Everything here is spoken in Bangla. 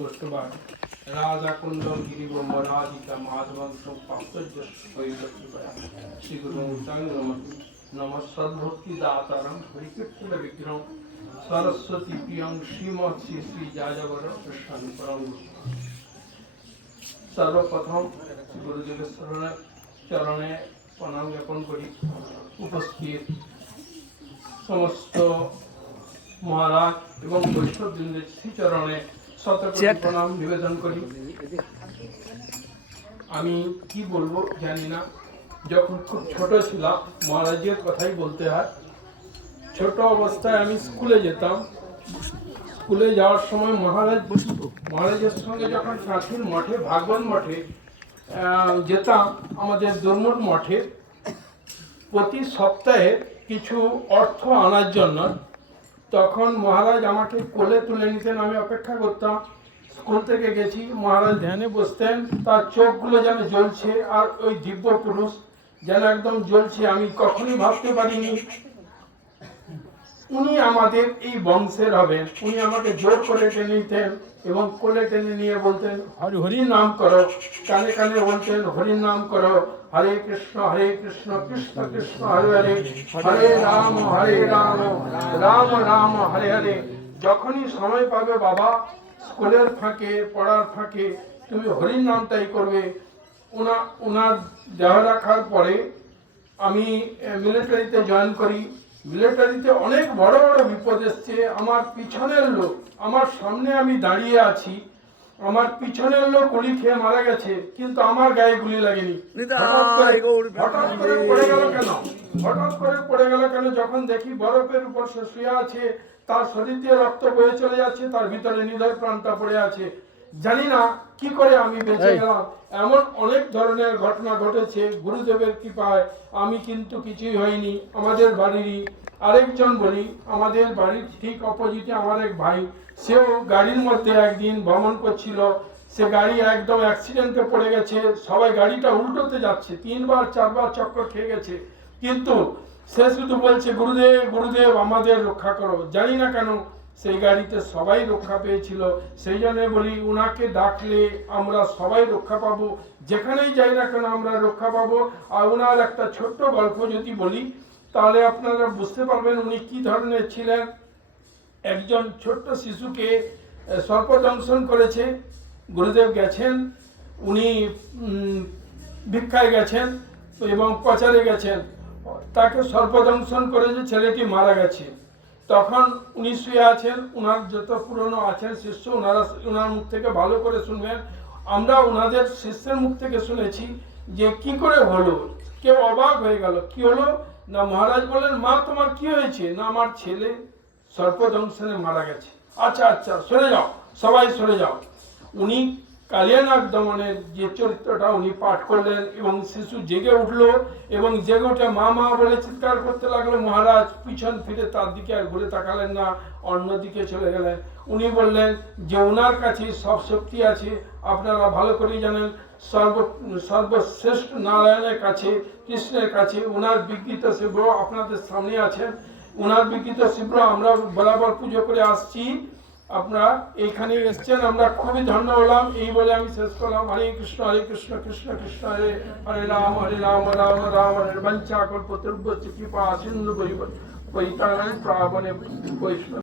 গোষ্ঠবাদ রাজাকুণ্ডম গিরিবম্বরাদিকা মাধবংশম পাস্তর্যয়া শ্রীগুরু নমতি নম সদ্ভক্তি দাতারম হরিকীর্তন বিগ্রহম। সরস্বতী প্রিয়ং শ্রীমৎ শ্রী চরণে প্রণাম জ্ঞাপন করি। উপস্থিত সমস্ত মহারাজ এবং বৈষ্ণববৃন্দের শ্রীচরণে প্রণাম নিবেদন করি। আমি কি বলব জানি না। যখন খুব ছোট ছিলাম মহারাজের কথাই বলতে হয়। ছোট অবস্থায় আমি স্কুলে যেতাম। স্কুলে যাওয়ার সময় মহারাজ মহারাজের সঙ্গে যখন সাথীর মঠে ভাগবত মঠে যেতাম আমাদের দুর্মুট মঠে প্রতি সপ্তাহে কিছু অর্থ আনার জন্য তখন মহারাজ আমাকে কোলে তুলে নিতেন, আমি অপেক্ষা করতাম। স্কুল থেকে গেছি, মহারাজ ধ্যানে বসতেন, তার চোখগুলো যেন জ্বলছে আর ওই দিব্য পুরুষ যেন একদম জ্বলছে, আমি কখনই ভাবতে পারিনি। উনি আমাদের এই বংশের হবেন। উনি আমাকে জোর করে টেনে নিতেন এবং কোলে টেনে নিয়ে বলতেন, হরি হরি নাম করো। কানে কানে বলতেন হরি নাম করো। হরে কৃষ্ণ হরে কৃষ্ণ কৃষ্ণ কৃষ্ণ, হরে হরে। হরে রাম হরে রাম রাম রাম, হরে হরে। যখনই সময় পাবে বাবা, স্কুলের ফাঁকে, পড়ার ফাঁকে, তুমি হরির নামটাই করবে। ওনা ওনার দেহ রাখার পরে আমি মিলিটারিতে জয়েন করি। মিলিটারিতে অনেক বড় বড় বিপদ এসছে। আমার পিছনের লোক, আমার সামনে আমি দাঁড়িয়ে আছি। আমার পিছনের লোক গুলি খেয়ে মারা গেছে কিন্তু আমার গায়ে গুলি লাগেনি। হঠাৎ করে- পড়ে গেল কেন? হঠাৎ করে পড়ে গেল কেন? যখন দেখি বরফের উপর সে শুয়ে আছে তার শরীর দিয়ে রক্ত বয়ে চলে যাচ্ছে তার ভিতরে নিধয় প্রাণটা পড়ে আছে। জানি না কি করে আমি বেঁচে গেলাম। এমন অনেক ধরনের ঘটনা ঘটেছে গুরুদেবের কৃপায়। আমি কিন্তু কিছুই হয়নি আমাদের বাড়িরই আরেকজন বলি আমাদের বাড়ির ঠিক অপোজিটে আমার এক ভাই। সেও গাড়ির মধ্যে একদিন ভ্রমণ করছিল। সে গাড়ি একদম অ্যাক্সিডেন্টে পড়ে গেছে। সবাই গাড়িটা উল্টোতে যাচ্ছে। তিনবার, চারবার চক্কর খেয়ে গেছে। কিন্তু সে শুধু বলছে, গুরুদেব গুরুদেব, আমাদের রক্ষা করো। জানি না কেন সেই গাড়িতে সবাই রক্ষা পেয়েছিল। সেই জন্য বলি, উনাকে ডাকলে আমরা সবাই রক্ষা পাবো। যেখানেই যাই না কেন আমরা রক্ষা পাবো। আর ওনার একটা ছোট্ট গল্প যদি বলি, তাহলে আপনারা বুঝতে পারবেন উনি কি ধরনের ছিলেন। একজন ছোট্ট শিশুকে সর্পদংশন করেছে। গুরুদেব গেছেন, উনি ভিক্ষায় গেছেন এবং প্রচারে গেছেন। তাকে সর্পদংশন করে যে ছেলেটি মারা গেছে। তখন উনি শুয়ে আছেন, উনার যত পুরনো আছেন শিষ্য ওনারা ওনার মুখ থেকে ভালো করে শুনবেন। আমরা ওনাদের শিষ্যের মুখ থেকে শুনেছি যে কি করে হলো? কেউ অবাক হয়ে গেল, কি হলো? না মহারাজ বললেন, মা, তোমার কি হয়েছে? না আমার ছেলে সর্পদংশনে মারা গেছে। আচ্ছা আচ্ছা সরে যাও, সবাই সরে যাও। উনি কালিয়ানাগ দমনের যে চরিত্রটা উনি পাঠ করলেন এবং শিশু জেগে উঠল এবং জেগে উঠে মা মা বলে চিৎকার করতে লাগল, মহারাজ, পিছন ফিরে তার দিকে আর ঘুরে তাকালেন না, অন্যদিকে চলে গেলেন। উনি বললেন, যে ওনার কাছে সব শক্তি আছে, আপনারা ভালো করেই জানেন, সর্ব, সর্বশ্রেষ্ঠ নারায়ণের কাছে, কৃষ্ণের কাছে ওনার বিকৃত শিব্র আপনাদের সামনে আছেন ওনার বিকৃত শিব্র আমরা বরাবর পুজো করে আসছি। আপনারা এইখানে এসছেন, আমরা খুবই ধন্য হলাম। এই বলে আমি শেষ করলাম। হরে কৃষ্ণ হরে কৃষ্ণ কৃষ্ণ কৃষ্ণ, হরে হরে রাম হরে রাম রাম রাম, হরে বঞ্চা কল্প কৃপা প্রাবণে বৈষ্ণব